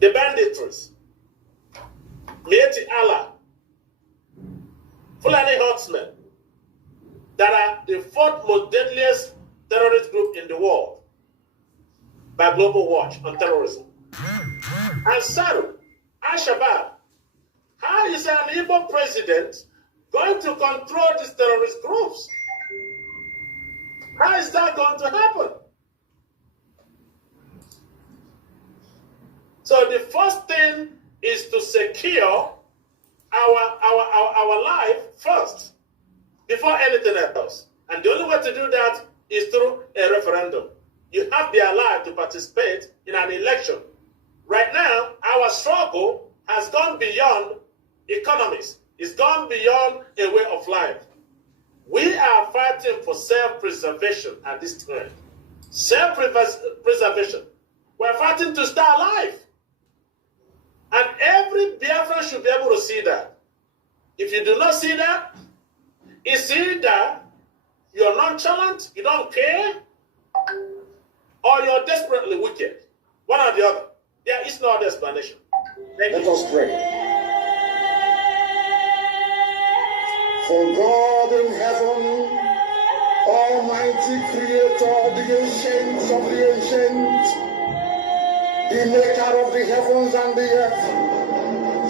the banditries, Mieti Allah, Fulani Horsemen, that are the fourth most deadliest terrorist group in the world by Global Watch on terrorism. And Saru, Al-Shabaab, how is an Igbo president going to control these terrorist groups? How is that going to happen? So the first thing is to secure our life first, before anything else. And the only way to do that is through a referendum. You have to be alive to participate in an election. Right now, our struggle has gone beyond economies. It's gone beyond a way of life. We are fighting for self-preservation at this time. Self-preservation. We're fighting to stay alive. And every Biafran should be able to see that. If you do not see that, it's either you're nonchalant, you don't care, or you're desperately wicked. One or the other. There is no other explanation. Let us pray. For God in heaven, Almighty Creator, the ancient of the ancient, the maker of the heavens and the earth,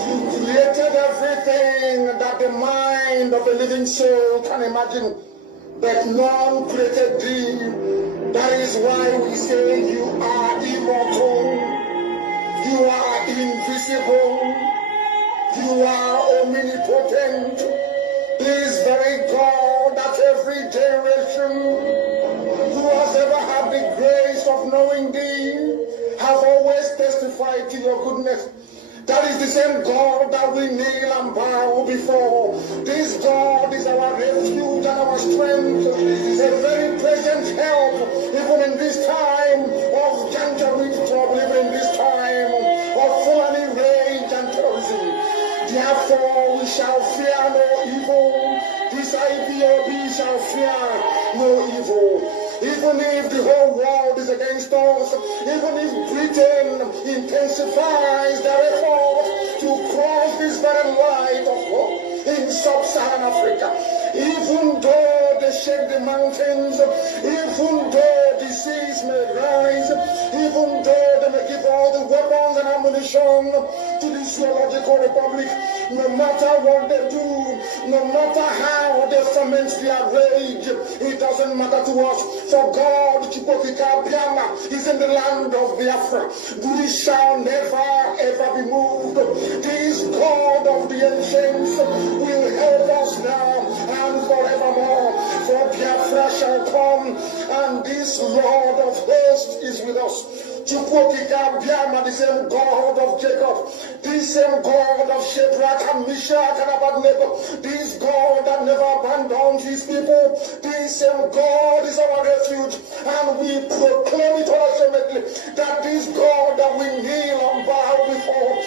you created everything that the mind of a living soul can imagine, but none created thee. That is why we say you are immortal, you are invisible, you are omnipotent. This very God that every generation who has ever had the grace of knowing thee has always testified to your goodness. That is the same God that we kneel and bow before. This God is our refuge and our strength, a very present help, even in this time of Janjaweed trouble, even in this time of Fulani rage and terrorism. Therefore we shall fear no evil. This IPOB shall fear no evil. Even if the whole world is against us, even if Britain intensifies their effort to cross this very light of hope in sub-Saharan Africa, even though they shake the mountains, even though the seas may rise, even though they may give all the weapons and ammunition to the zoological republic, no matter what they do, no matter how they ferment their rage, it doesn't matter to us. For God, Chika is in the land of Biafra. We shall never ever be moved. This God of the ancients will help us now and forevermore. For Biafra shall come, and this Lord of hosts is with us. Chukwotika Biama, the same God of Jacob, this same God of Shadrach and Meshach and Abednego, this God that never abandons his people, this same God is our refuge, and we proclaim it ultimately that this God that we kneel and bow before,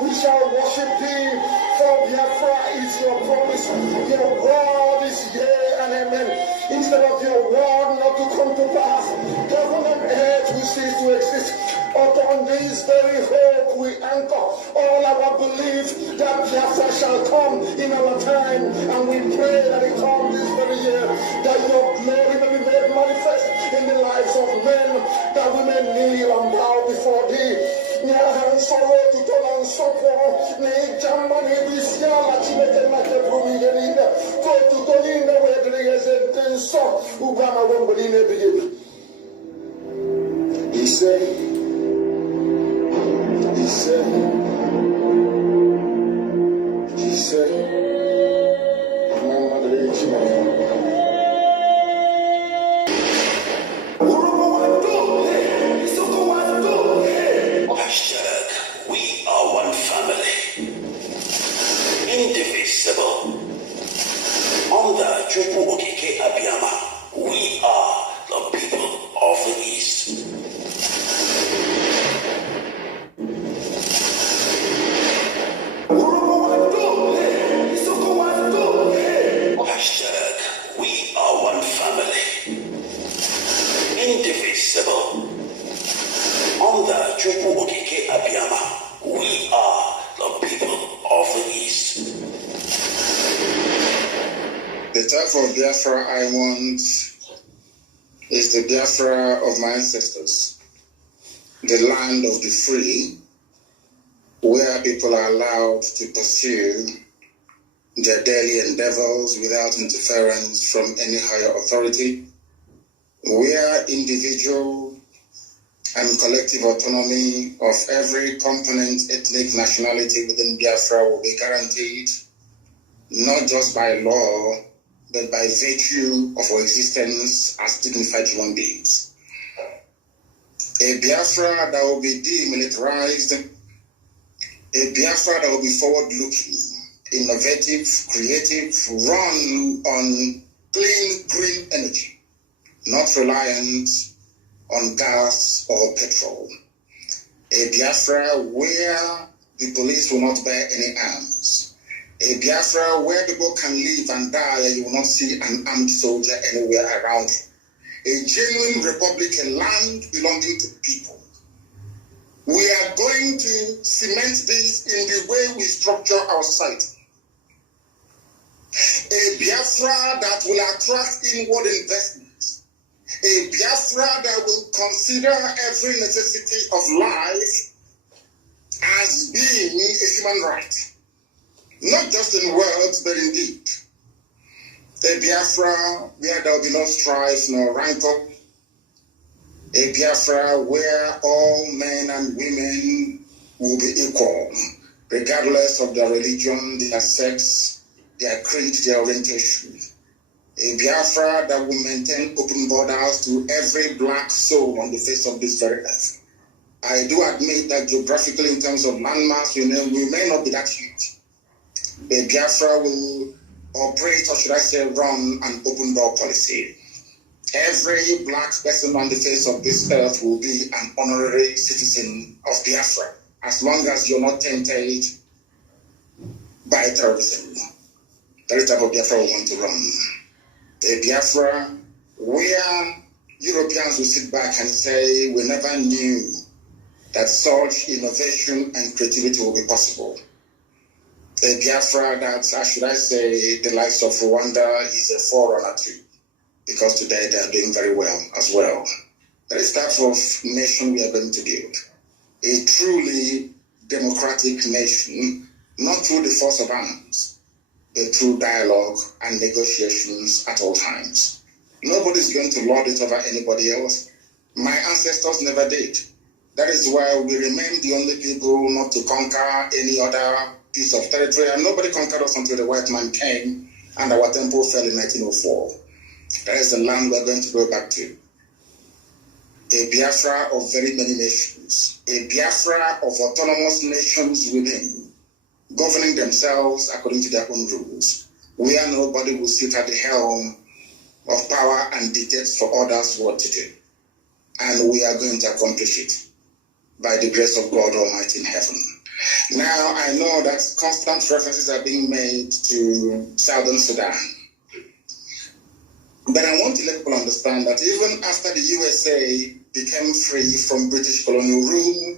we shall worship thee, for Biafra is your promise. Your word is yea and amen. Instead of your word not to come to pass, heaven and earth will cease to exist. Upon this very hope we anchor all our belief that Biafra shall come in our time, and we pray that it comes this very year, that your glory may be made manifest in the lives of men, that we may kneel and bow before thee. Sorrow to turn and suffer, ne Germany, this year, like you make a matter for me, and go to Tonina, where there is a so Ugama won't believe it. He said, indivisible. Under Chukwu Okike Abiyama, we are the people of the East. Hashtag, we are one family. Indivisible. Chukwu Okike Abiyama. We are the people of the East. The type of Biafra I want is the Biafra of my ancestors, the land of the free, where people are allowed to pursue their daily endeavors without interference from any higher authority, where individual and collective autonomy of every component, ethnic, nationality within Biafra will be guaranteed, not just by law, but by virtue of our existence as dignified human beings. A Biafra that will be demilitarized, a Biafra that will be forward-looking, innovative, creative, run on clean, green energy, not reliant on gas or petrol. A Biafra where the police will not bear any arms. A Biafra where people can live and die and you will not see an armed soldier anywhere around you. A genuine republic, a land belonging to people. We are going to cement this in the way we structure our society. A Biafra that will attract inward investment. A Biafra that will consider every necessity of life as being a human right. Not just in words, but in deed. A Biafra where there will be no strife nor rancor. A Biafra where all men and women will be equal, regardless of their religion, their sex, their creed, their orientation. A Biafra that will maintain open borders to every black soul on the face of this very earth. I do admit that geographically, in terms of landmass, we may not be that huge. A Biafra will operate, or should I say, run an open door policy. Every black person on the face of this earth will be an honorary citizen of Biafra, as long as you're not tempted by terrorism. That is the type of Biafra we want to run. A Biafra where Europeans will sit back and say, we never knew that such innovation and creativity will be possible. A Biafra that, should I say, the likes of Rwanda is a forerunner to, because today they are doing very well as well. That is the type of nation we are going to build. A truly democratic nation, not through the force of arms, but through dialogue and negotiations at all times. Nobody's going to lord it over anybody else. My ancestors never did. That is why we remain the only people not to conquer any other piece of territory, and nobody conquered us until the white man came and our temple fell in 1904. That is the land we're going to go back to. A Biafra of very many nations. A Biafra of autonomous nations within, governing themselves according to their own rules, where nobody will sit at the helm of power and dictate for others what to do. And we are going to accomplish it by the grace of God Almighty in heaven. Now, I know that constant references are being made to Southern Sudan. But I want to let people understand that even after the USA became free from British colonial rule,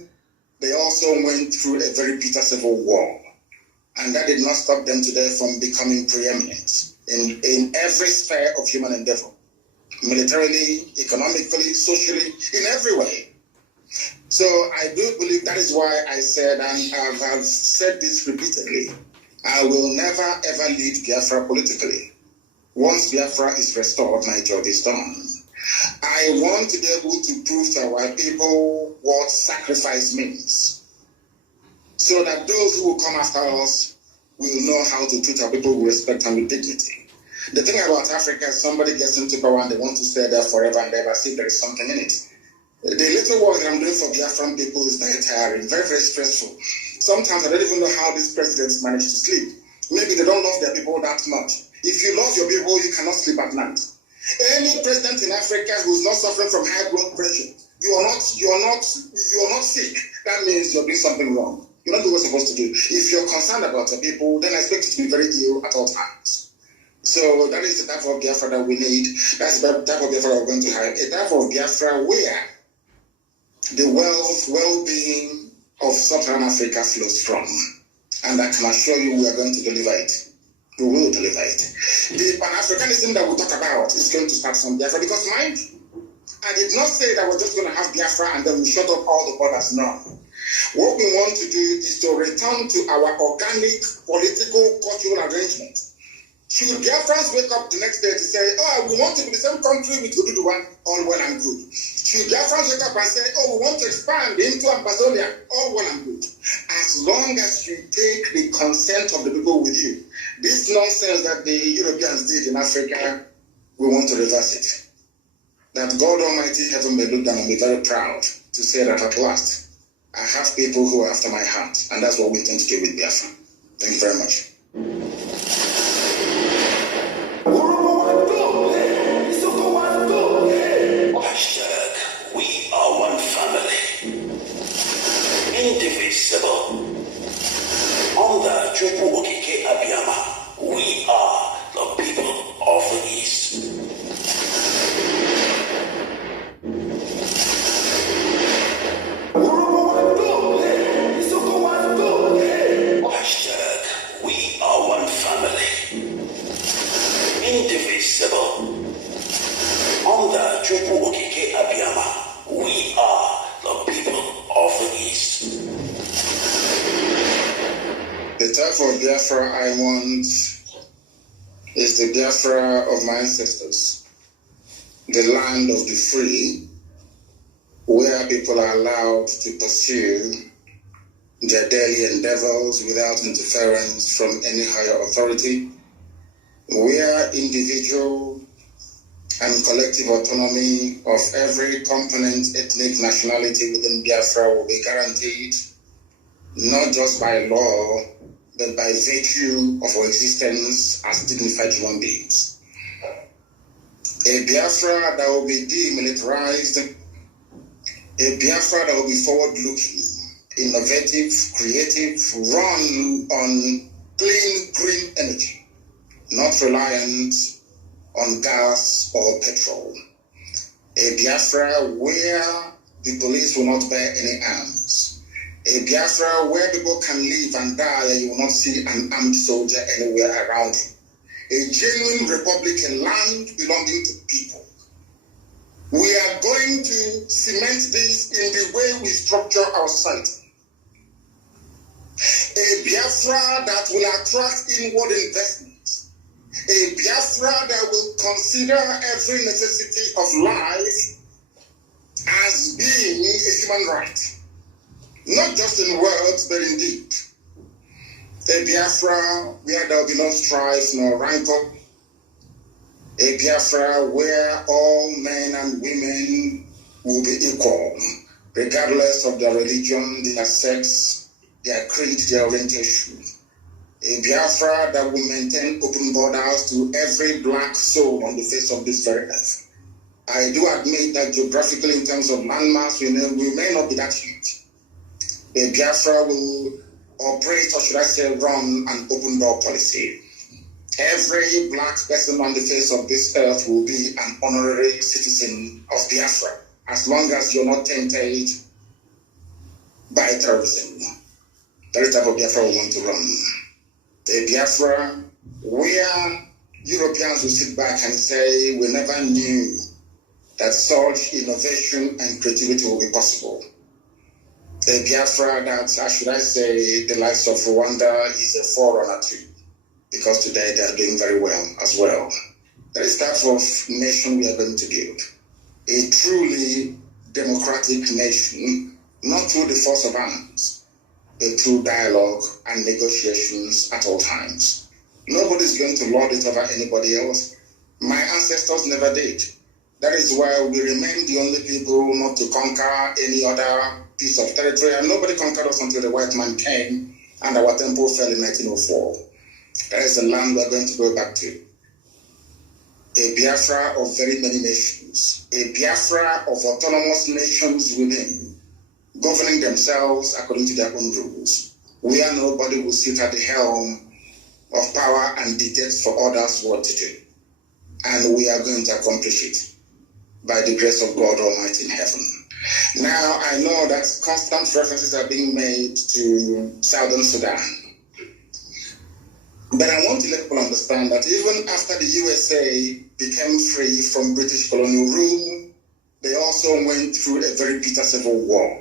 they also went through a very bitter civil war. And that did not stop them today from becoming preeminent in every sphere of human endeavor. Militarily, economically, socially, in every way. So I do believe that is why I said, and I have said this repeatedly, I will never ever lead Biafra politically. Once Biafra is restored, my job is done. I want to be able to prove to our people what sacrifice means, so that those who will come after us will know how to treat our people with respect and with dignity. The thing about Africa is somebody gets into power and they want to stay there forever and ever, see there is something in it. The little work that I'm doing for Biafran people is very tiring, very, very stressful. Sometimes I don't even know how these presidents manage to sleep. Maybe they don't love their people that much. If you love your people, you cannot sleep at night. Any president in Africa who's not suffering from high blood pressure, you are not sick. That means you're doing something wrong. You're not doing what you're supposed to do. If you're concerned about your people, then I expect you to be very ill at all times. So that is the type of Biafra that we need. That's the type of Biafra we're going to have. A type of Biafra where the wealth, well-being of Sub-Saharan Africa flows from. And I can assure you we are going to deliver it. We will deliver it. The Pan-Africanism that we talk about is going to start from Biafra, because mind you, I did not say that we're just going to have Biafra and then we shut up all the borders. No. What we want to do is to return to our organic political cultural arrangement. Should Biafrans wake up the next day to say, oh, we want to be the same country with Ududuwa, all well and good. Should Biafrans wake up and say, oh, we want to expand into Amazonia, all well and good. As long as you take the consent of the people with you, this nonsense that the Europeans did in Africa, we want to reverse it. That God Almighty Heaven may look down and be very proud to say that at last, I have people who are after my heart, and that's what we intend to do with Biafra. Thank you very much. Hashtag, we are one family. Indivisible. Under Chukwu Okike Abiyama, we are the people of the East. Hashtag, we are one family. Indivisible. Under Chukwu Okike Abiyama, we are the people of the East. The type of Biafra I want is the Biafra of my ancestors, the land of the free, where people are allowed to pursue their daily endeavors without interference from any higher authority, where individual and collective autonomy of every component, ethnic, nationality within Biafra will be guaranteed, not just by law, but by virtue of our existence as dignified human beings. A Biafra that will be demilitarized, a Biafra that will be forward-looking, innovative, creative, run on clean, green energy, not reliant on gas or petrol. A Biafra where the police will not bear any arms. A Biafra where people can live and die and you will not see an armed soldier anywhere around you. A genuine republic, a land belonging to people. We are going to cement this in the way we structure our society. A Biafra that will attract inward investment. A Biafra that will consider every necessity of life as being a human right. Not just in words, but in deed. A Biafra where there will be no strife nor rancor. A Biafra where all men and women will be equal, regardless of their religion, their sex, their creed, their orientation. A Biafra that will maintain open borders to every black soul on the face of this very earth. I do admit that geographically, in terms of landmass, we may not be that huge. A Biafra will operate, or should I say, run an open door policy. Every black person on the face of this earth will be an honorary citizen of Biafra, as long as you're not tainted by terrorism. That is the type of Biafra we want to run. A Biafra where Europeans will sit back and say, we never knew that such innovation and creativity will be possible. A Biafra that, how should I say, the likes of Rwanda is a forerunner to, because today they are doing very well as well. That is the type of nation we are going to build. A truly democratic nation, not through the force of arms, but through dialogue and negotiations at all times. Nobody's going to lord it over anybody else. My ancestors never did. That is why we remain the only people not to conquer any other piece of territory, and nobody conquered us until the white man came and our temple fell in 1904. That is the land we are going to go back to. A Biafra of very many nations. A Biafra of autonomous nations within, governing themselves according to their own rules, where nobody will sit at the helm of power and dictate for others what to do. And we are going to accomplish it by the grace of God Almighty in heaven. Now, I know that constant references are being made to Southern Sudan. But I want to let people understand that even after the USA became free from British colonial rule, they also went through a very bitter civil war.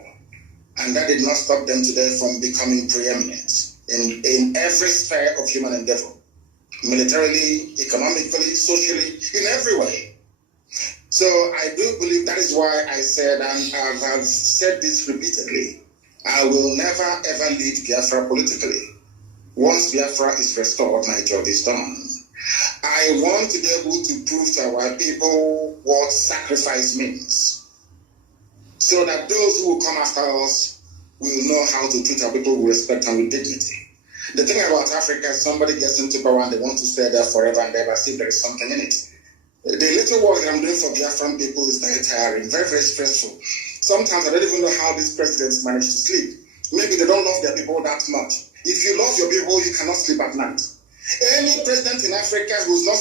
And that did not stop them today from becoming preeminent in every sphere of human endeavor. Militarily, economically, socially, in every way. So I do believe that is why I said, and I have said this repeatedly, I will never ever lead Biafra politically. Once Biafra is restored, my job is done. I want to be able to prove to our people what sacrifice means, so that those who will come after us will know how to treat our people with respect and with dignity. The thing about Africa is somebody gets into power and they want to stay there forever and ever, see if there is something in it. The little work that I'm doing for Biafran people is very tiring, very, very stressful. Sometimes I don't even know how these presidents manage to sleep. Maybe they don't love their people that much. If you love your people, you cannot sleep at night. Any president in Africa who's not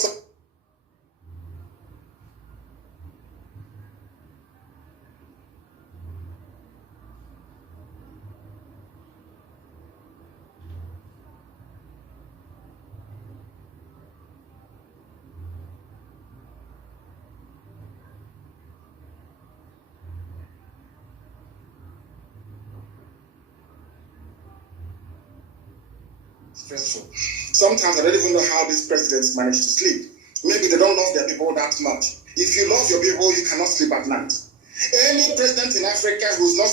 stressful. Sometimes I don't even know how these presidents manage to sleep. Maybe they don't love their people that much. If you love your people, you cannot sleep at night. Any president in Africa who's not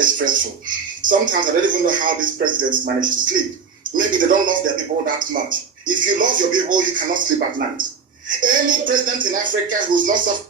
stressful. Sometimes I don't even know how these presidents manage to sleep. Maybe they don't love their people that much. If you love your people, you cannot sleep at night. Any president in Africa who's not suffering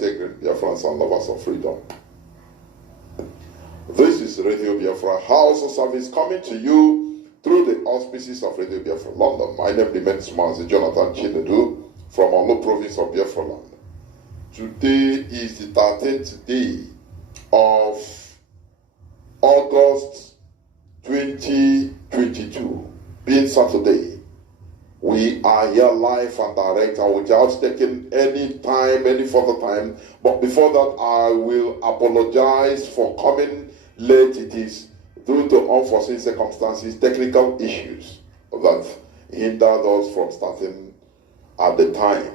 mighty great Biafrans and lovers of freedom. This is Radio Biafra House of Service coming to you through the auspices of Radio Biafra London. My name remains Mazi Jonathan Chinedu from Olo province of Biafra land. Today is the 13th day of August 2022, being Saturday. We are here live and direct and without taking any further time. But before that, I will apologize for coming late. It is due to unforeseen circumstances, technical issues that hindered us from starting at the time.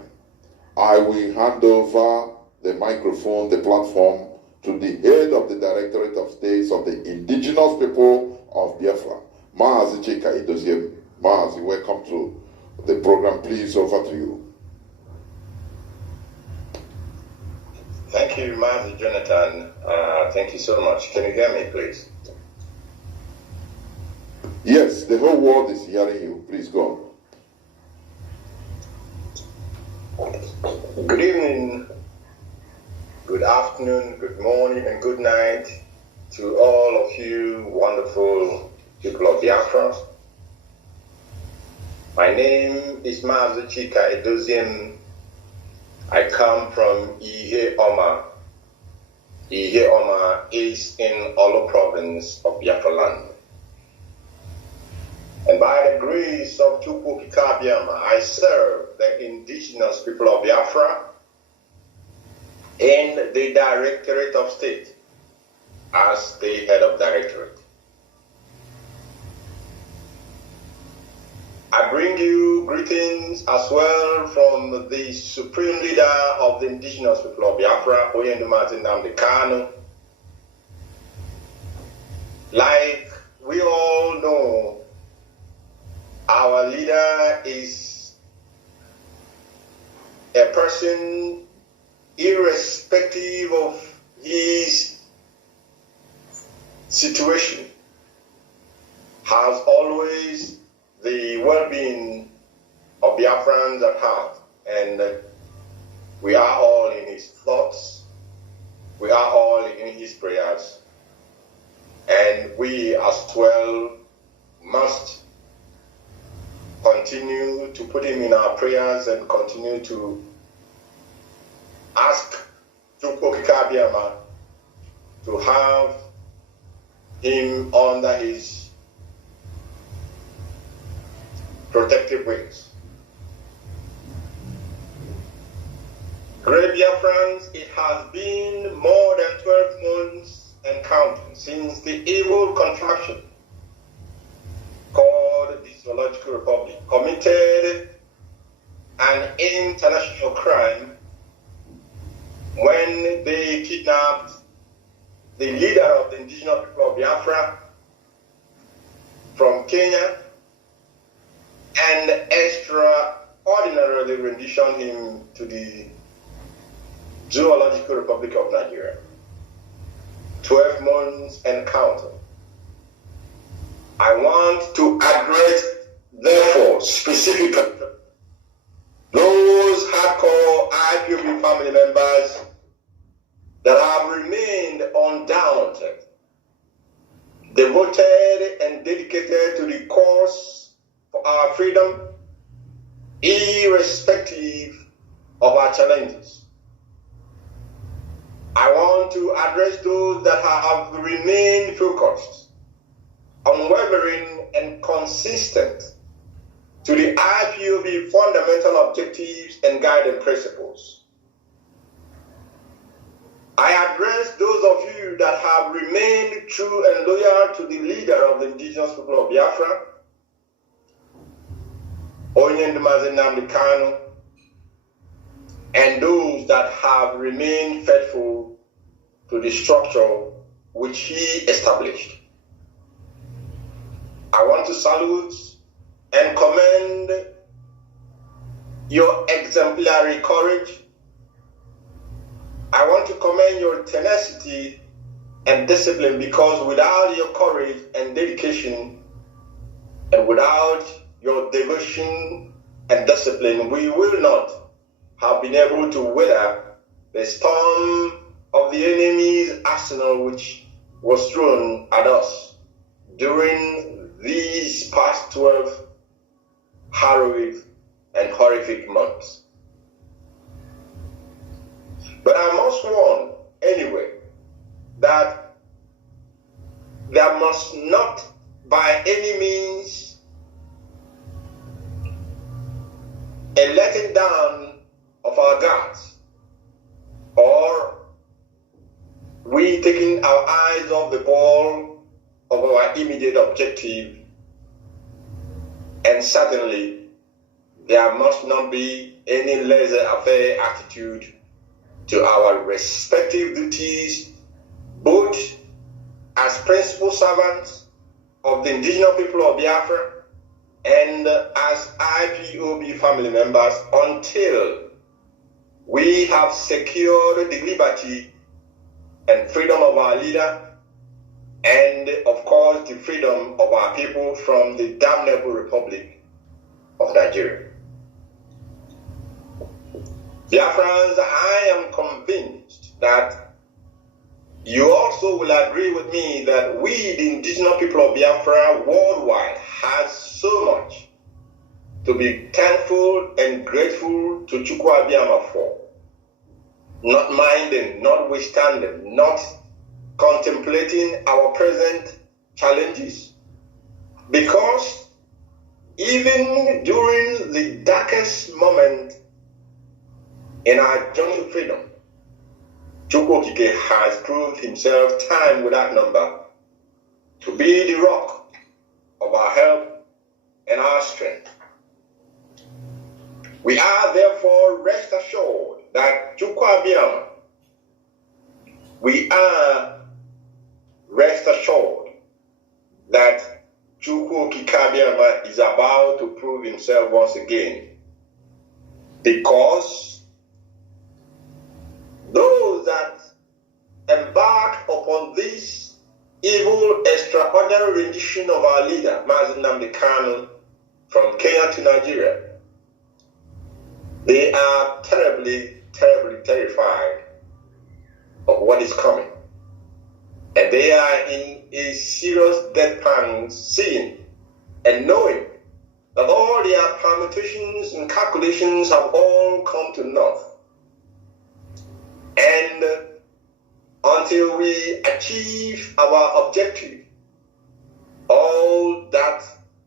I will hand over the microphone, the platform, to the head of the Directorate of States of the Indigenous People of Biafra, Mazi Chika Edoziem. Mazi, welcome to the program. Please, over to you. Thank you, Mazi Jonathan. Thank you so much. Can you hear me, please? Yes, the whole world is hearing you. Please go on. Good evening, good afternoon, good morning, and good night to all of you wonderful people of Biafra. My name is Mazi Chika Edoziem. I come from Ihe Oma. Ihe Oma is in Olo province of Biafra land. And by the grace of Chukwu Kikabiama, I serve the indigenous people of Biafra in the Directorate of State as the head of directorate. I bring you greetings as well from the supreme leader of the indigenous people of Biafra, Oyendumati Nnamdi Kanu. Like we all know, our leader is a person, irrespective of his situation, has always the well-being of Biafrans at heart, and we are all in his thoughts, we are all in his prayers, and we as well must continue to put him in our prayers and continue to ask Chukwu Kikabiama to have him under his protective wings. Great Biafrans, it has been more than 12 months and counting since the evil contraction called the Zoological Republic committed an international crime when they kidnapped the leader of the indigenous people of Biafra from Kenya and extraordinarily renditioned him to the Zoological Republic of Nigeria. 12 months and counting. I want to address, therefore, specifically those hardcore IPOB family members that have remained undaunted, devoted and dedicated to the cause for our freedom, irrespective of our challenges. I want to address those that have remained focused, unwavering and consistent to the IPOB fundamental objectives and guiding principles. I address those of you that have remained true and loyal to the leader of the indigenous people of Biafra, Oyendumati Nnamdi Kanu, and those that have remained faithful to the structure which he established. I want to salute and commend your exemplary courage. I want to commend your tenacity and discipline, because without your courage and dedication and without your devotion and discipline, we will not have been able to weather the storm of the enemy's arsenal which was thrown at us during these past 12 harrowing and horrific months. But I must warn anyway that there must not by any means a letting down of our guards, or we taking our eyes off the ball of our immediate objective, and certainly there must not be any laissez-faire attitude to our respective duties, both as principal servants of the indigenous people of Biafra and as IPOB family members, until we have secured the liberty and freedom of our leader, and of course the freedom of our people from the damnable Republic of Nigeria. Biafrans, I am convinced that you also will agree with me that we, the indigenous people of Biafra worldwide, has so much to be thankful and grateful to Chukwu Abiyama for. Not minding, notwithstanding, not contemplating our present challenges. Because even during the darkest moment in our journey to freedom, Chukwu Okike has proved himself time without number to be the rock of our help and our strength. We are therefore rest assured that Chukwu Abiyama, we are rest assured that Chukwu Okike Abiyama is about to prove himself once again, because those that embark upon this evil, extraordinary rendition of our leader, Mazi from Kenya to Nigeria, they are terribly, terribly terrified of what is coming. And they are in a serious deadpan, seeing and knowing that all their permutations and calculations have all come to naught. And until we achieve our objective, all that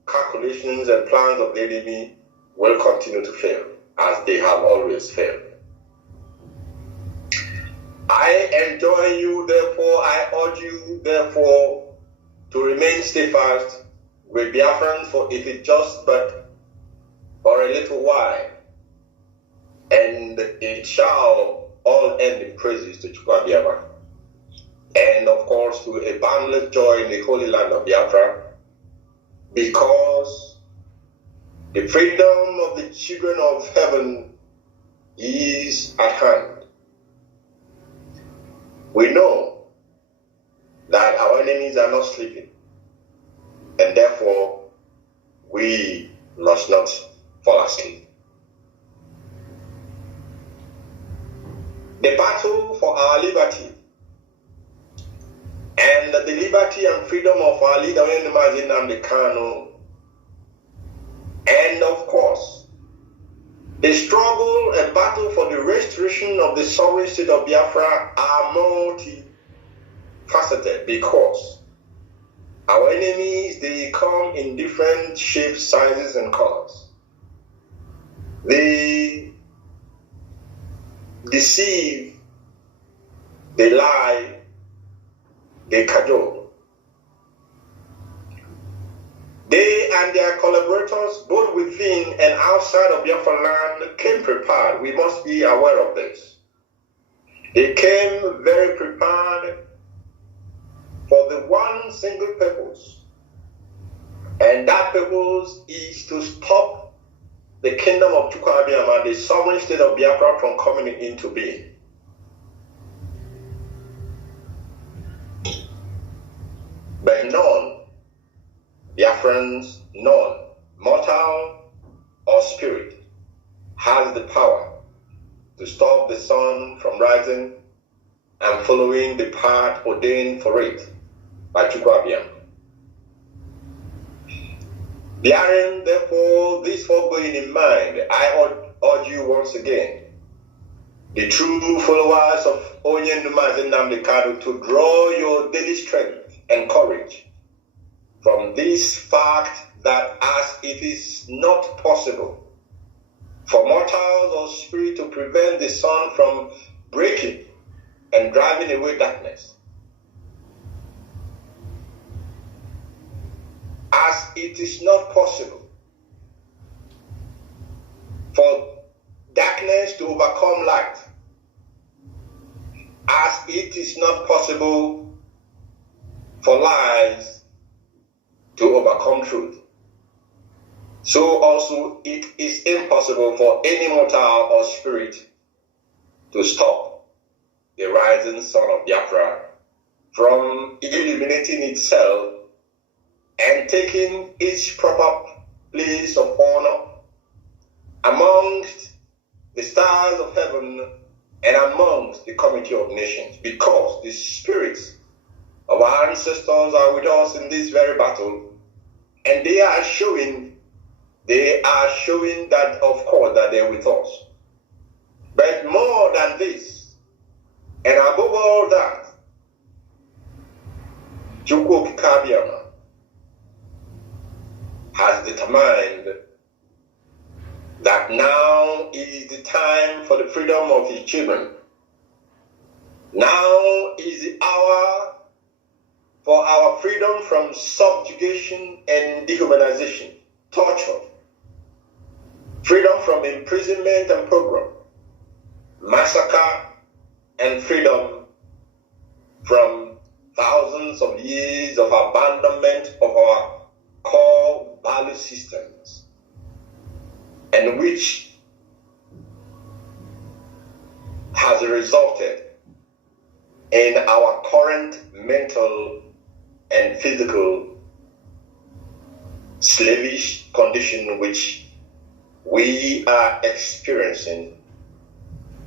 calculations and plans of the enemy will continue to fail, as they have always failed. I enjoin you, therefore, I urge you, therefore, to remain steadfast with Biafrans, for it is just but for a little while, and it shall all end in praises to Chukwu Abiyama, and of course to a boundless joy in the holy land of Biafra, because the freedom of the children of heaven is at hand. We know that our enemies are not sleeping, and therefore we must not fall asleep. The battle for our liberty and the liberty and freedom of our leader, Mazi, and of course, the struggle and battle for the restoration of the sovereign state of Biafra are multifaceted, because our enemies, they come in different shapes, sizes, and colors. They deceive, they lie, they cajole. They and their collaborators, both within and outside of Biafra land, came prepared. We must be aware of this. They came very prepared for the one single purpose, and that purpose is to stop the kingdom of Chukwu Abiyama, the sovereign state of Biafra, from coming into being. But none, Biafrans, none, mortal or spirit, has the power to stop the sun from rising and following the path ordained for it by Chika. Bearing therefore this foregoing in mind, I urge you once again, the true followers of Mazi to draw your daily strength and courage from this fact that as it is not possible for mortals or spirit to prevent the sun from breaking and driving away darkness, as it is not possible for darkness to overcome light, as it is not possible for lies to overcome truth, so also it is impossible for any mortal or spirit to stop the rising sun of Biafra from illuminating itself and taking its proper place of honor amongst the stars of heaven and amongst the community of nations, because the spirits of our ancestors are with us in this very battle, and they are showing that, of course, that they're with us. But more than this, and above all that, Chika has determined that now is the time for the freedom of his children. Now is the hour for our freedom from subjugation and dehumanization, torture, freedom from imprisonment and pogrom, massacre, and freedom from thousands of years of abandonment of our core value systems, and which has resulted in our current mental and physical slavish condition which we are experiencing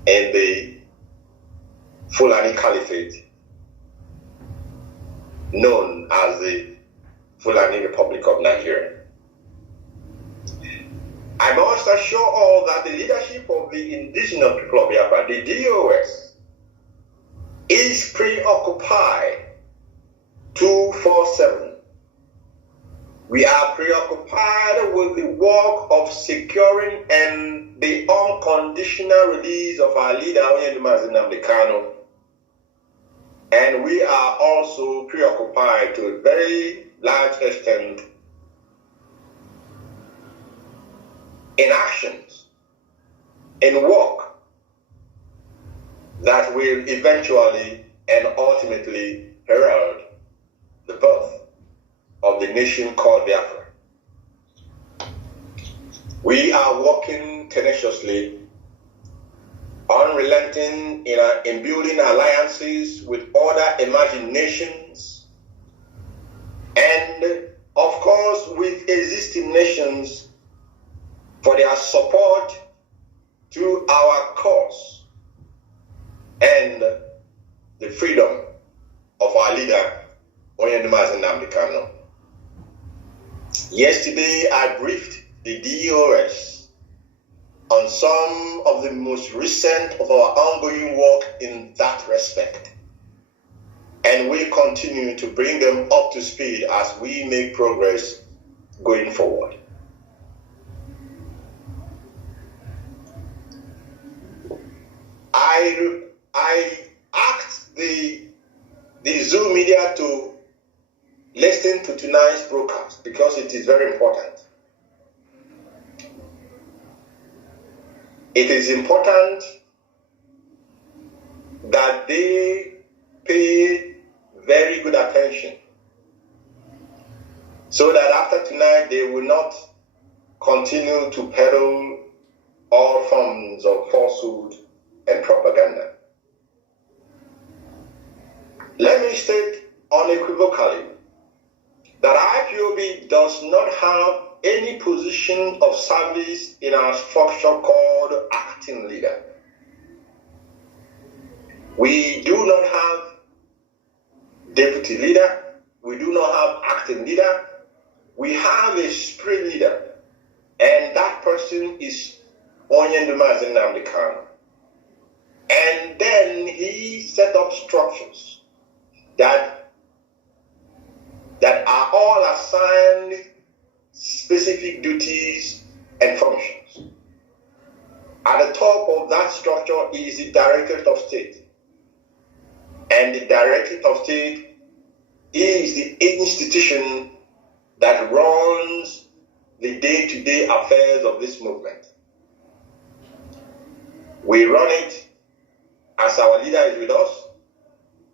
in the Fulani Caliphate, known as the Fulani Republic of Nigeria. I must assure all that the leadership of the indigenous people of Biafra, the DOS, is preoccupied 24/7. We are preoccupied with the work of securing and the unconditional release of our leader, Mazi, and we are also preoccupied to a very large extent in actions, in work that will eventually and ultimately herald the birth of the nation called Biafra. We are working tenaciously, unrelenting in building alliances with other emerging nations, and of course with existing nations for their support to our cause and the freedom of our leader, Mazi. Yesterday, I briefed the DOS on some of the most recent of our ongoing work in that respect, and we continue to bring them up to speed as we make progress going forward. I asked the Zoom media to listen to tonight's broadcast because it is very important. It is important that they pay very good attention so that after tonight they will not continue to peddle all forms of falsehood and propaganda. Let me state unequivocally that IPOB does not have any position of service in our structure called acting leader. We do not have deputy leader. We do not have acting leader. We have a spirit leader, and that person is Mazi Nnamdi Kanu. And then he set up structures that are all assigned specific duties and functions. At the top of that structure is the Directorate of State. And the Directorate of State is the institution that runs the day-to-day affairs of this movement. We run it as our leader is with us,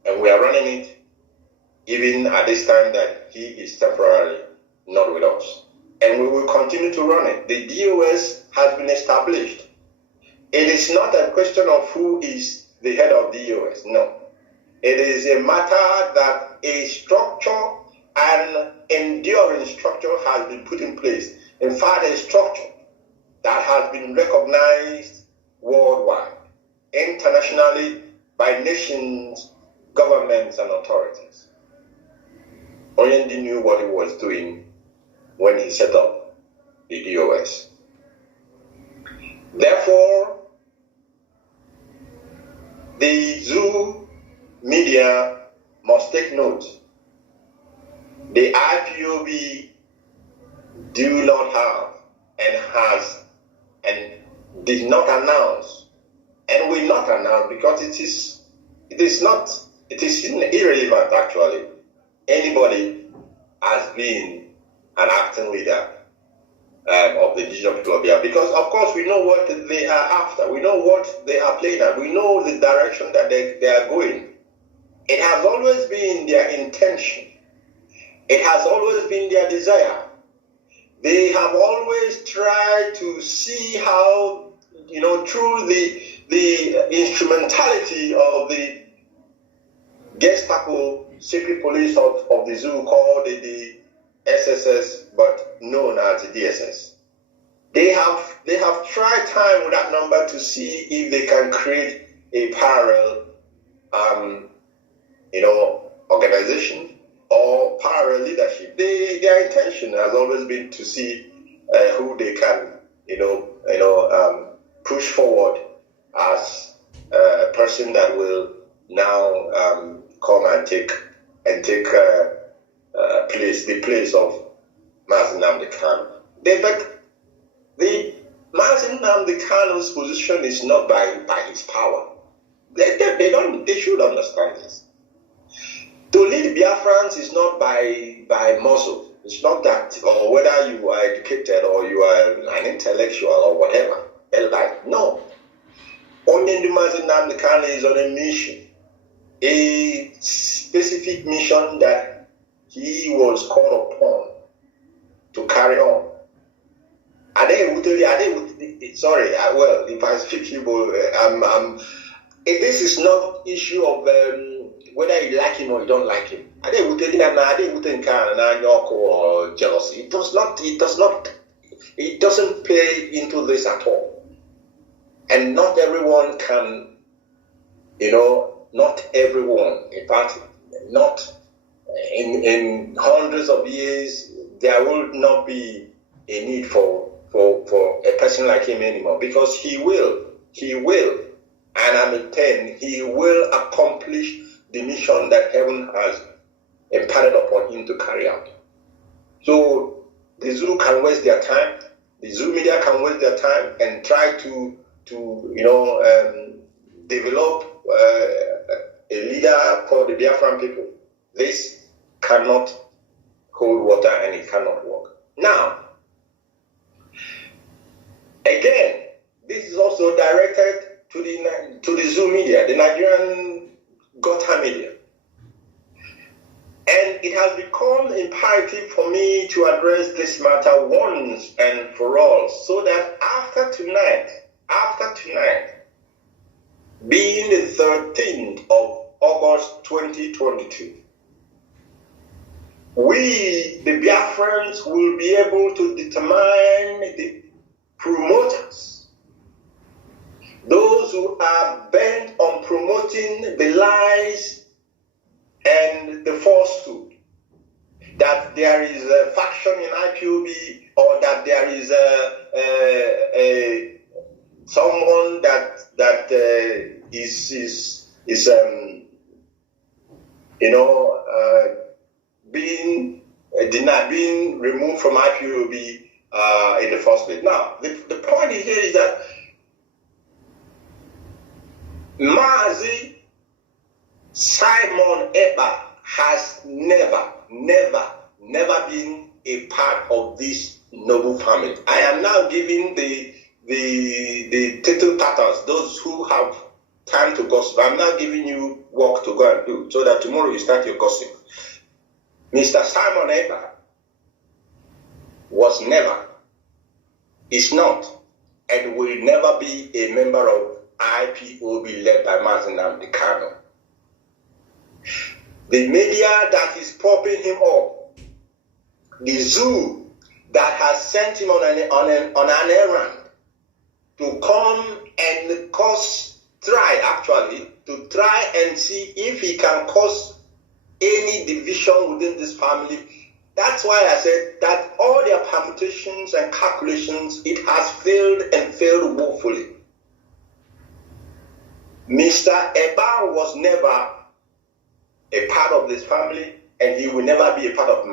and we are running it even at this time that he is temporarily not with us. And we will continue to run it. The DOS has been established. It is not a question of who is the head of DOS, no. It is a matter that a structure, an enduring structure has been put in place. In fact, a structure that has been recognized worldwide, internationally, by nations, governments, and authorities. Onyendi knew what he was doing when he set up the DOS. Therefore, the Zoo media must take note. The IPOB do not have and has and did not announce and will not announce, because it is irrelevant actually. Anybody has been an acting leader of the indigenous people of Biafra, because of course we know what they are after, we know what they are playing at, we know the direction that they are going. It has always been their intention. It has always been their desire. They have always tried to see how, through the instrumentality of the Gestapo secret police of the zoo, called the SSS, but known as the DSS. They have tried time with that number to see if they can create a parallel organization or parallel leadership. Their intention has always been to see who they can, push forward as a person that will now come and take the place of Mazi Nnamdi Kanu. The Mazi Nnamdi Kanu's position is not by his power. They should understand this. To lead Biafrans is not by muscle. It's not that, or whether you are educated or you are an intellectual or whatever. No. Only Mazi Nnamdi Kanu is on a mission, a specific mission that he was called upon to carry on. If I speak Igbo, this is not issue of whether you like him or you don't like him. Or jealousy. It doesn't play into this at all. And not everyone can, not everyone, in fact, not in hundreds of years, there will not be a need for a person like him anymore, because he will, and I'm 10, he will accomplish the mission that heaven has imparted upon him to carry out. So the Zulu can waste their time, the Zulu media can waste their time and try to develop a leader for the Biafran people. This cannot hold water and it cannot work. Now, again, this is also directed to the Zoo media, the Nigerian Gotha media. And it has become imperative for me to address this matter once and for all, so that after tonight, being the 13th of August 2022, we, the Biafrans, will be able to determine the promoters, those who are bent on promoting the lies and the falsehood, that there is a faction in IPOB, or that there is someone that is being denied, being removed from IPOB in the first place. Now, the point here is that Mazi Simon Ekpa has never been a part of this noble family. I am now giving the tittle tattlers, those who have time to gossip. I'm now giving you work to go and do, so that tomorrow you start your gossip. Mr. Simon Ekpa was never, is not, and will never be a member of IPOB led by Mazi Nnamdi Kanu. The media that is propping him up, the zoo that has sent him on an errand to come and try and see if he can cause any division within this family. That's why I said that all their permutations and calculations, it has failed and failed woefully. Mr. Ekpa was never a part of this family, and he will never be a part of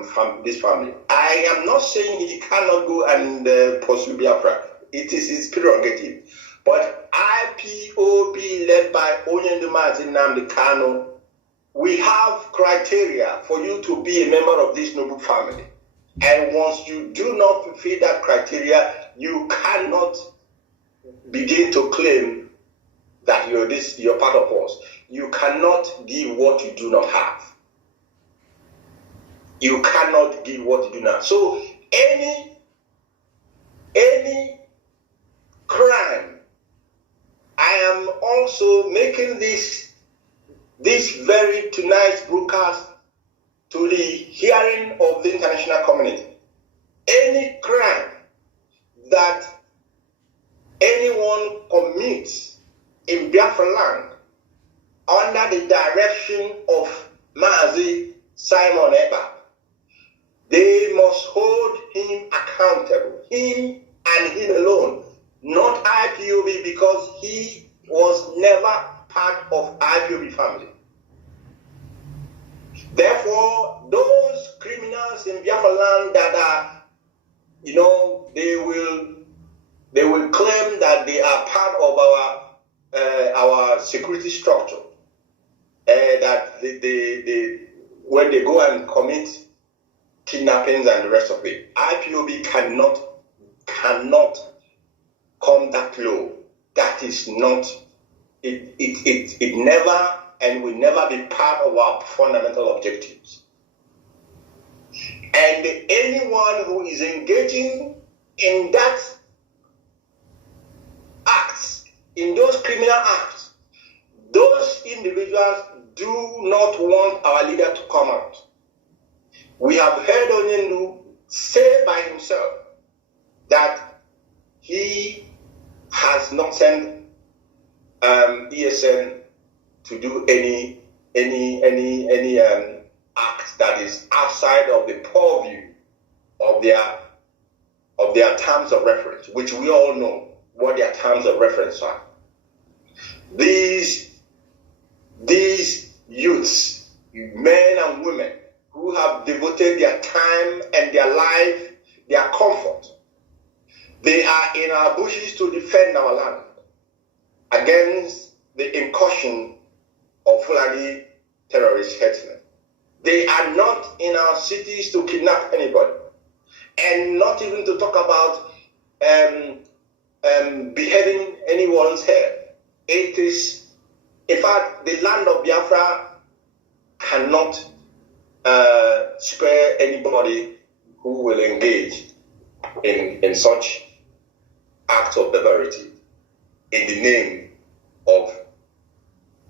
this family. I am not saying he cannot go and pursue Biafra. It is his prerogative. But IPOB led by Mazi Nnamdi Kanu, we have criteria for you to be a member of this noble family. And once you do not fulfill that criteria, you cannot begin to claim that you're part of us. You cannot give what you do not have. You cannot give what you do not. So any crime, I am also making this very tonight's broadcast to the hearing of the international community. Any crime that anyone commits in Biafra land under the direction of Mazi Simon Ekpa, they must hold him accountable, him and him alone, not IPOB, because he was never part of IPOB family. Therefore, those criminals in Biafra land that are, they will claim that they are part of our security structure, that they when they go and commit kidnappings and the rest of it, IPOB cannot come that low. That is not, it never and will never be part of our fundamental objectives. And anyone who is engaging in that acts, in those criminal acts, those individuals do not want our leader to come out. We have heard Onyendu say by himself that he has not sent ESN to do any act that is outside of the purview of their terms of reference, which we all know what their terms of reference are. These youths, men and women, who have devoted their time and their life, their comfort, they are in our bushes to defend our land against the incursion of Fulani terrorist herdsmen. They are not in our cities to kidnap anybody, and not even to talk about beheading anyone's head. It is, in fact, the land of Biafra cannot spare anybody who will engage in such acts of barbarity in the name of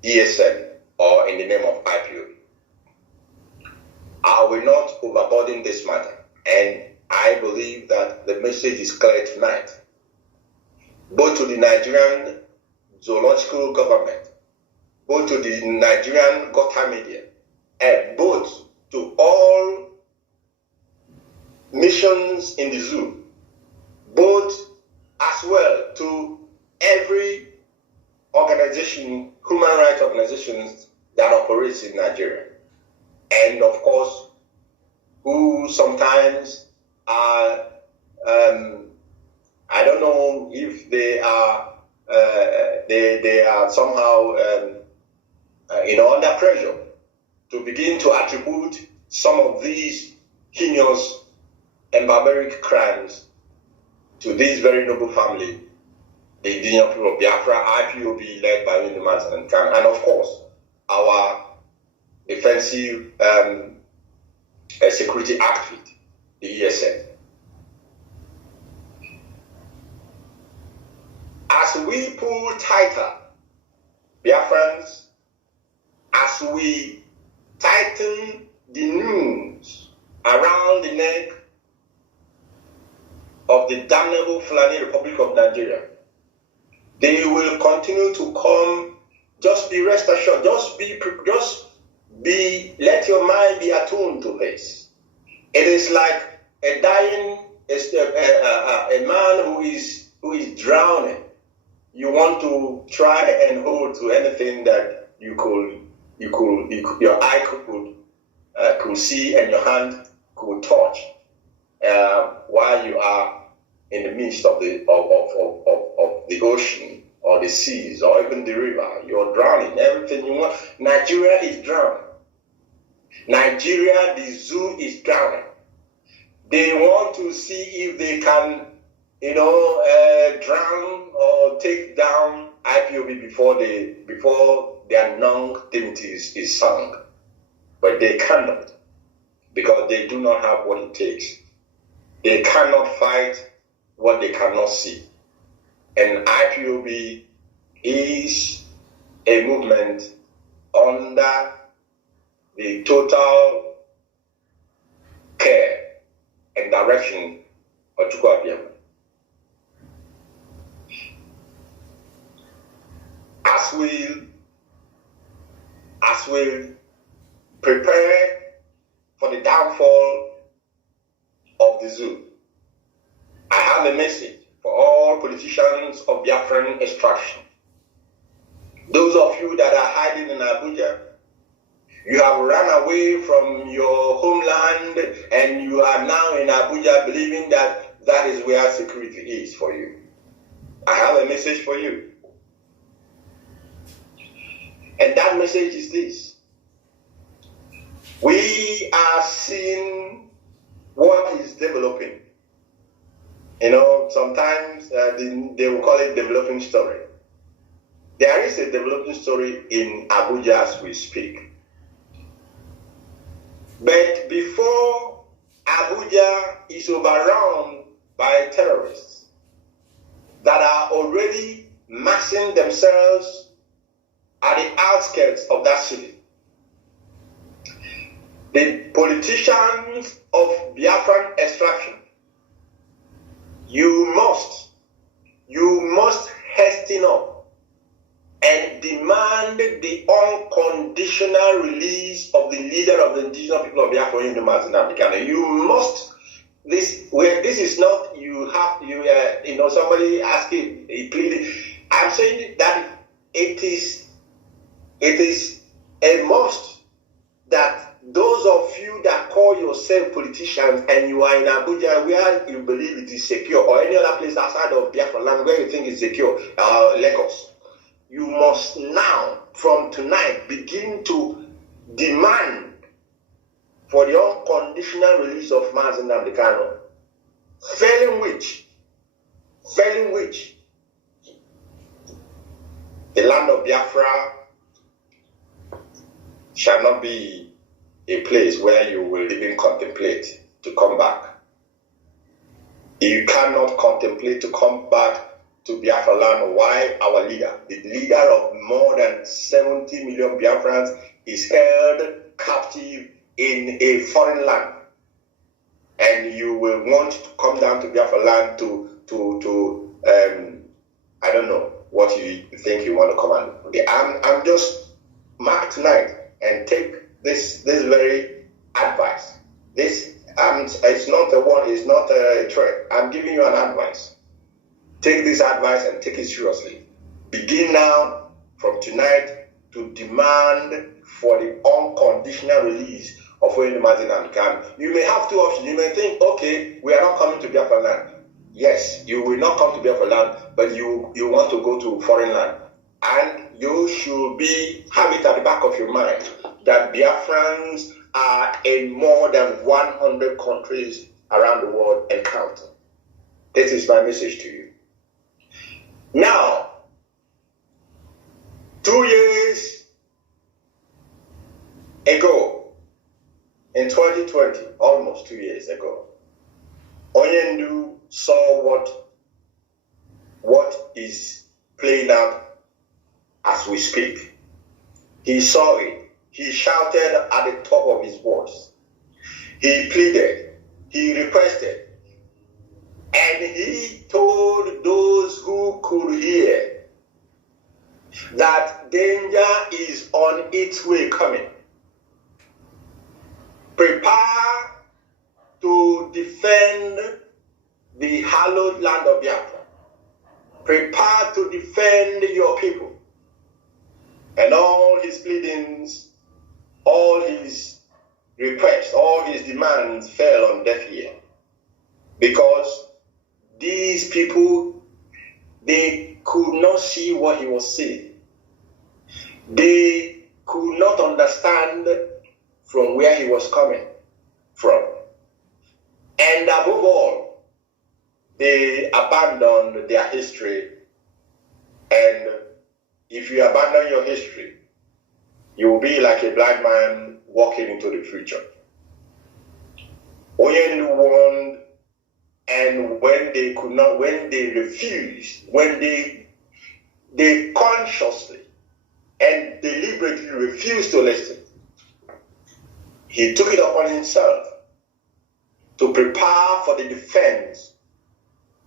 ESN or in the name of IPO. I will not overburden this matter, and I believe that the message is clear tonight, both to the Nigerian zoological government, both to the Nigerian Gota media, and both to all missions in the zoo, both as well to every organization, human rights organizations that operates in Nigeria. And of course, who sometimes are, I don't know if they are somehow under pressure to begin to attribute some of these heinous and barbaric crimes to this very noble family, the indigenous people of Biafra, IPOB, led by Mazi and of course our defensive security outfit, the ESN. As we pull tighter, Biafrans, as we tighten the noose around the neck of the damnable Fulani Republic of Nigeria, they will continue to come. Just be rest assured, let your mind be attuned to this. It is like a dying, a man who is drowning. You want to try and hold to anything that your eye could see and your hand could touch, while you are in the midst of the ocean or the seas or even the river. You're drowning. Everything you want. Nigeria is drowning. Nigeria, the zoo is drowning. They want to see if they can, drown or take down IPOB before their non-dignity is sunk. But they cannot, because they do not have what it takes. They cannot fight what they cannot see. And IPOB is a movement under the total care and direction of Chika. As we prepare for the downfall of the zoo, I have a message for all politicians of Biafran extraction. Those of you that are hiding in Abuja, you have run away from your homeland and you are now in Abuja believing that that is where security is for you. I have a message for you. And that message is this. We are seeing what is developing. Sometimes they will call it developing story. There is a developing story in Abuja as we speak. But before Abuja is overrun by terrorists that are already massing themselves at the outskirts of that city, the politicians of Biafran extraction, you must hasten up and demand the unconditional release of the leader of the indigenous people of Biafra, Mazi. You must. This is not somebody asking pleading. I'm saying that it is a must that those of you that call yourself politicians and you are in Abuja where you believe it is secure, or any other place outside of Biafra land where you think it's secure, Lagos, you must now, from tonight, begin to demand for the unconditional release of Mazi and Kano, failing which the land of Biafra shall not be a place where you will even contemplate to come back. You cannot contemplate to come back to Biafra land. Why? Our leader, the leader of more than 70 million Biafrans, is held captive in a foreign land. And you will want to come down to Biafra land to what you think you want to come and do. I'm just mark tonight and take this very advice. This it's not a threat. I'm giving you an advice. Take this advice and take it seriously. Begin now from tonight to demand for the unconditional release of Mazi and You may have two options. You may think, okay, we are not coming to Biafra land. Yes, you will not come to Biafra land, but you want to go to foreign land. And you should have it at the back of your mind that Biafrans are in more than 100 countries around the world and counting. This is my message to you. Now, 2 years ago, in 2020, almost 2 years ago, Onyendu saw what is playing out as we speak. He saw it. He shouted at the top of his voice. He pleaded. He requested. And he told those who could hear that danger is on its way coming. Prepare to defend the hallowed land of Biafra. Prepare to defend your people. And all his pleadings, all his requests, all his demands fell on deaf ear. Because these people, they could not see what he was saying. They could not understand from where he was coming from. And above all, they abandoned their history. And if you abandon your history, you will be like a blind man walking into the future. Onyendu warned, and when they could not, when they refused, when they consciously and deliberately refused to listen, he took it upon himself to prepare for the defense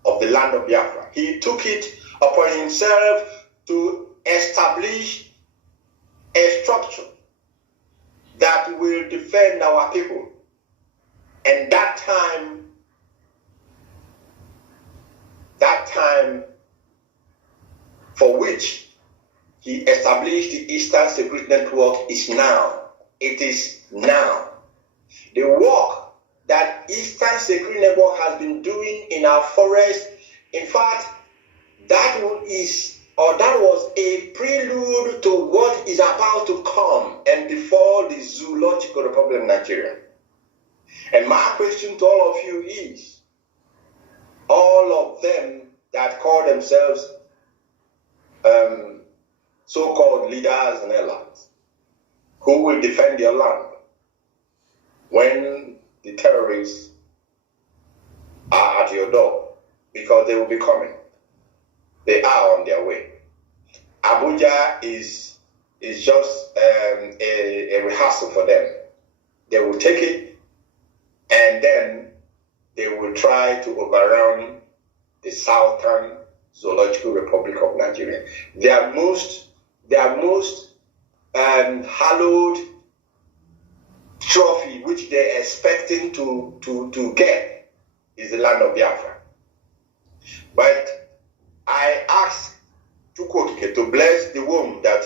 of the land of Biafra. He took it upon himself to establish a structure that will defend our people. And that time for which he established the Eastern Security Network is now. It is now. The work that Eastern Security Network has been doing in our forest, in fact, that was a prelude to what is about to come and befall the Zoological Republic of Nigeria. And my question to all of you is, all of them that call themselves so-called leaders and allies, who will defend their land when the terrorists are at your door? Because they will be coming. They are on their way. Abuja is just a rehearsal for them. They will take it, and then they will try to overrun the Southern Zoological Republic of Nigeria. Their most hallowed trophy, which they're expecting to get, is the land of Biafra. But I asked Chika to bless the womb that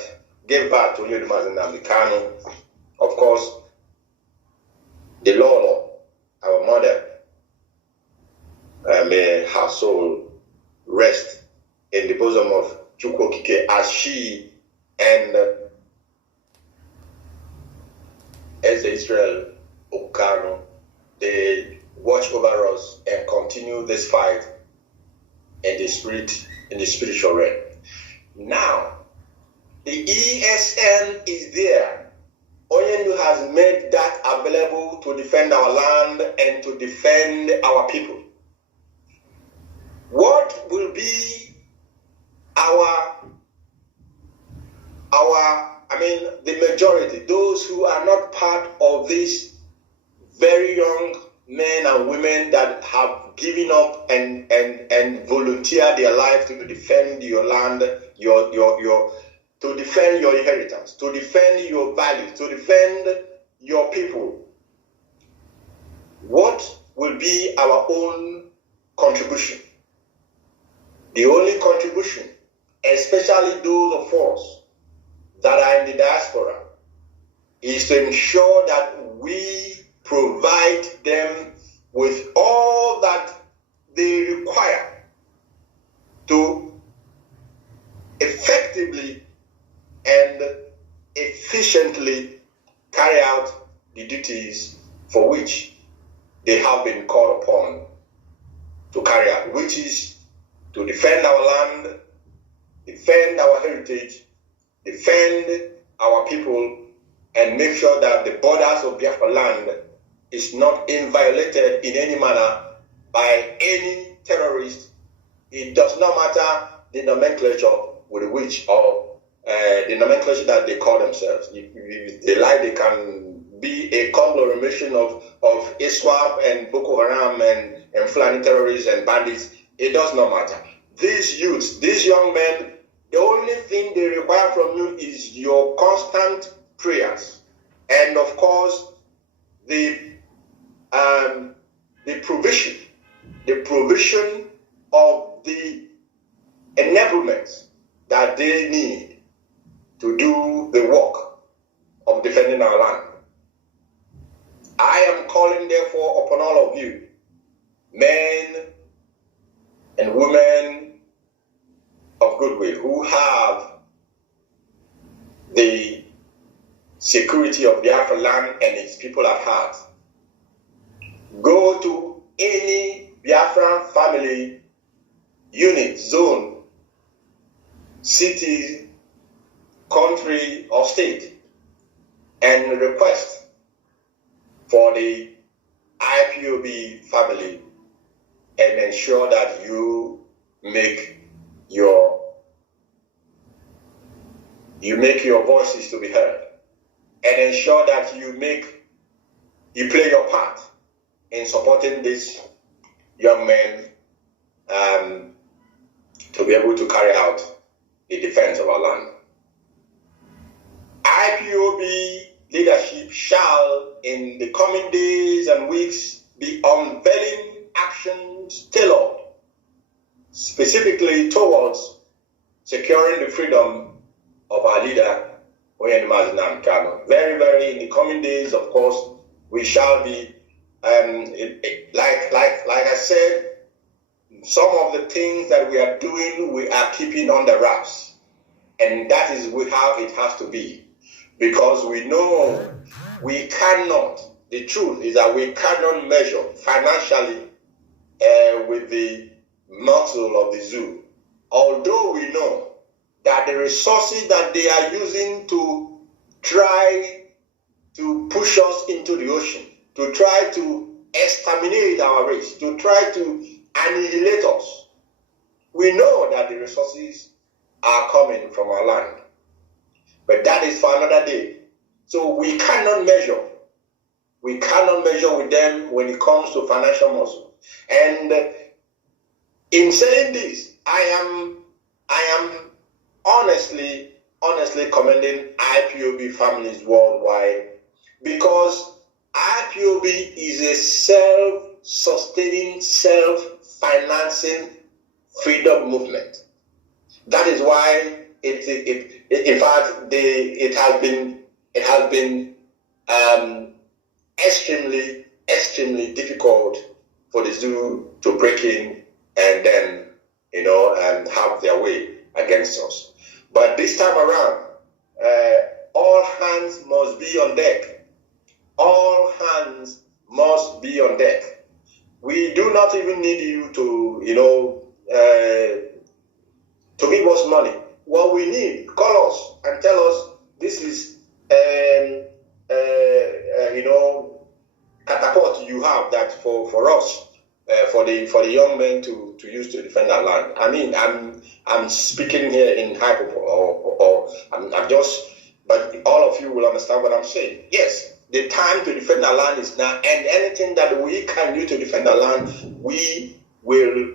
gave birth to Mazi and Kanu. Of course, the Lord, our mother, may her soul rest in the bosom of Chika as she and as Israel Okano, they watch over us and continue this fight in the spiritual realm. Now, the ESN is there. Onyendu has made that available to defend our land and to defend our people. What will be the majority, those who are not part of this very young men and women that have given up and volunteered their life to defend your land, to defend your inheritance, to defend your values, to defend your people. What will be our own contribution? The only contribution, especially those of us that are in the diaspora, is to ensure that we provide them with all that they require to effectively and efficiently carry out the duties for which they have been called upon to carry out, which is to defend our land, defend our heritage, defend our people, and make sure that the borders of Biafra land is not inviolated in any manner by any terrorist. It does not matter the nomenclature with which or the nomenclature that they call themselves. If they like, they can be a conglomeration of ISWAP and Boko Haram and Fulani terrorists and bandits. It does not matter. These youths, these young men, the only thing they require from you is your constant prayers. And of course, the provision of the enablements that they need to do the work of defending our land. I am calling therefore upon all of you, men and women of goodwill, who have the security of Biafra land and its people at heart. Go to any Biafran family, unit, zone, city, country, or state and request for the IPOB family and ensure that you make your voices to be heard, and ensure that you play your part in supporting these young men to be able to carry out the defense of our land. IPOB leadership shall, in the coming days and weeks, be unveiling actions tailored specifically towards securing the freedom of our leader, Mazi. Very, very, in the coming days, of course, we shall be, like I said, some of the things that we are doing, we are keeping under wraps. And that is how it has to be. Because we know we cannot, the truth is that we cannot measure financially with the muscle of the zoo. Although we know that the resources that they are using to try to push us into the ocean, to try to exterminate our race, to try to annihilate us, we know that the resources are coming from our land. But that is for another day. So we cannot measure. We cannot measure with them when it comes to financial muscle. And in saying this, I am honestly commending IPOB families worldwide, because IPOB is a self-sustaining, self-financing freedom movement. That is why it has been extremely difficult for the zoo to break in and then have their way against us. But this time around, all hands must be on deck. All hands must be on deck. We do not even need you to give us money. What we need, call us and tell us this is catapult you have that for us, for the young men to use to defend our land. I mean, I'm speaking here in hyperbole, or I'm just, but all of you will understand what I'm saying. Yes, The time to defend our land is now, and anything that we can do to defend our land, we will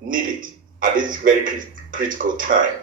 need it at this very critical time.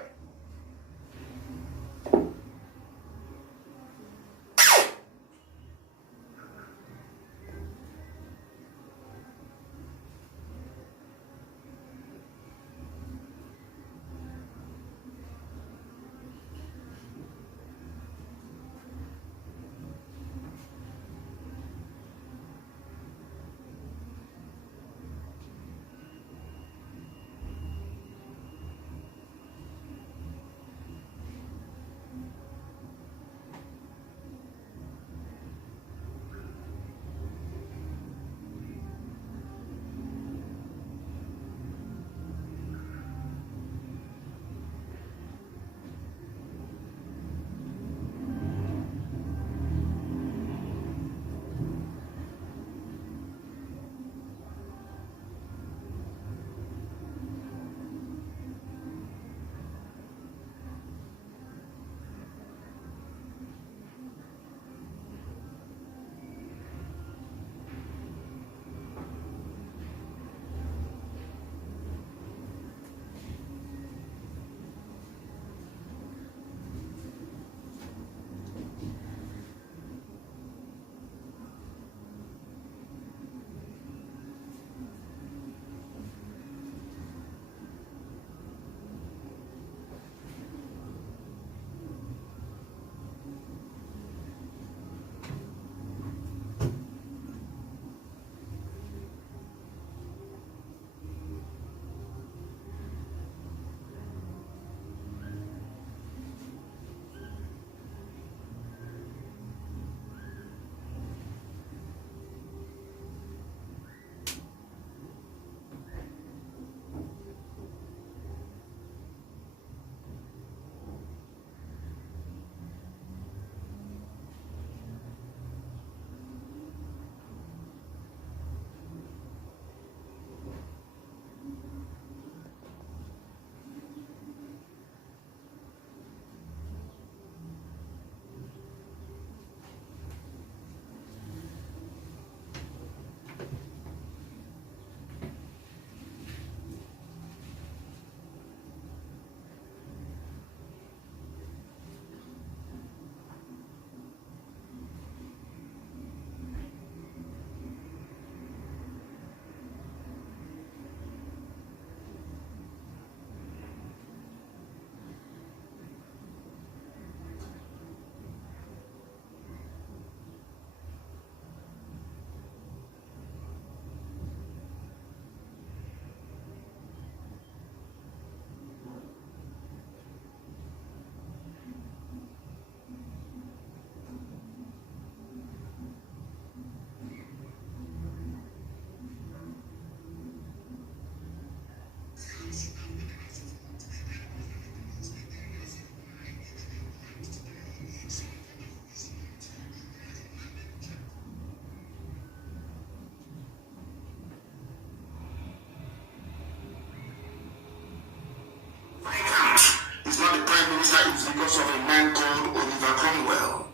It's because of a man called Oliver Cromwell,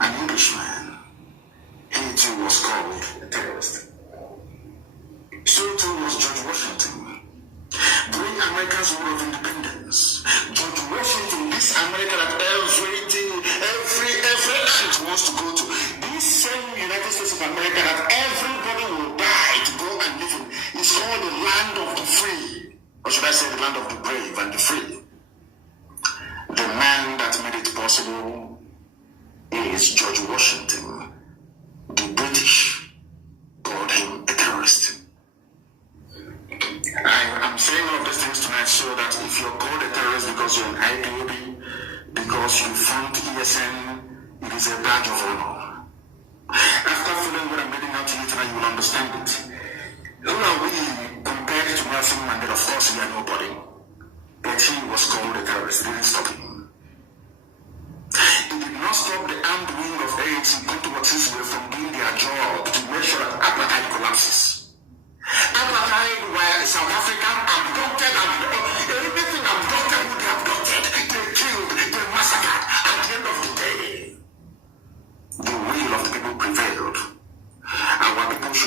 an Englishman. He too was called a terrorist. So too was George Washington. During America's War of Independence, George Washington, this America that every ant wants to go to, this same United States of America that everybody will die to go and live in, is called the land of the free. Or should I say the land of the brave and the free? The man that made it possible is George Washington. The British called him a terrorist. I'm saying all of these things tonight so that if you're called a terrorist because you're an IPOB, because you fund ESN, it is a badge of honor. After following what I'm reading out to you tonight, you will understand it. Who are we compared to Nelson Mandela? Of course, we are nobody. But he was called a terrorist. It didn't stop him. It did not stop the armed wing of ANC controversies from doing their job to make sure that apartheid collapses. Apartheid, where South Africa abducted, everything abducted would be abducted. They killed, they massacred. At the end of the day,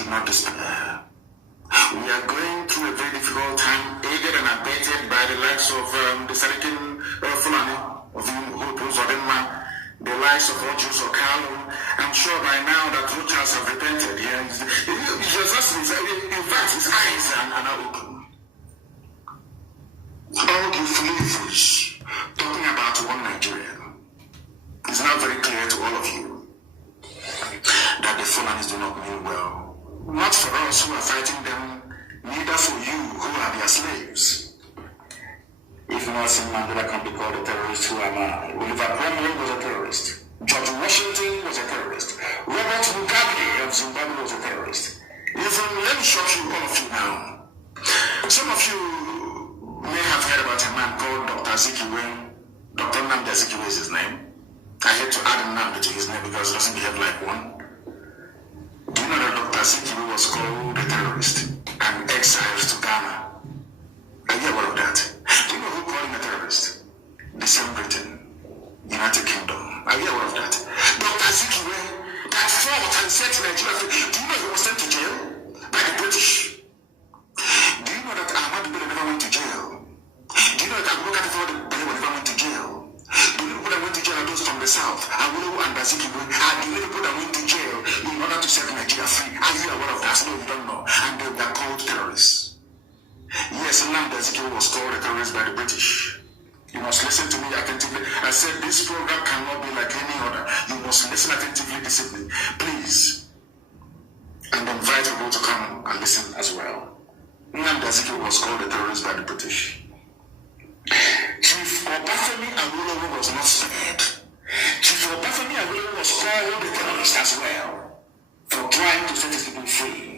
not despair. We are going through a very difficult time, aided and abetted by the likes of the Sarikin Fulani, of the likes of Ojus or Kalu. I'm sure by now that Rochas have repented. Yeah, in fact, his eyes are open. All you fools talking about one Nigeria. It's now very clear to all of you that the Fulanis do not mean well. Not for us who are fighting them, neither for you who are their slaves. If Nelson Mandela can be called a terrorist, who am I? Oliver Cromwell was a terrorist. George Washington was a terrorist. Robert Mugabe of Zimbabwe was a terrorist. Even, let me shock you, all of you now. Some of you may have heard about a man called Dr. Azikiwe. Dr. Nnamdi Azikiwe is his name. I had to add Nnamdi to his name because he doesn't behave like one. Do you know that Dr. Azikiwe was called a terrorist and exiled to Ghana? Are you aware of that? Do you know who called him a terrorist? The same Britain, United Kingdom. Are you aware of that? Dr. Azikiwe, that fought and set Nigeria free. Do you know he was sent to jail by the British? Do you know that Ahmad Bello never went to jail? Do you know that Abubakar Tafawa never went to jail? The only people that went to jail are those from the south. Awolowo and Azikiwe are the only people that went to jail in order to set Nigeria free. Are you aware of that? No, you don't know. And they were called terrorists. Yes, Nnamdi Azikiwe was called a terrorist by the British. You must listen to me attentively. I said this program cannot be like any other. You must listen attentively, discipline. Please. And invite people to come and listen as well. Nnamdi Azikiwe was called a terrorist by the British. Chief Obafemi Awolowo was not spared. Chief Obafemi Awolowo was called a terrorist as well for trying to set his people free.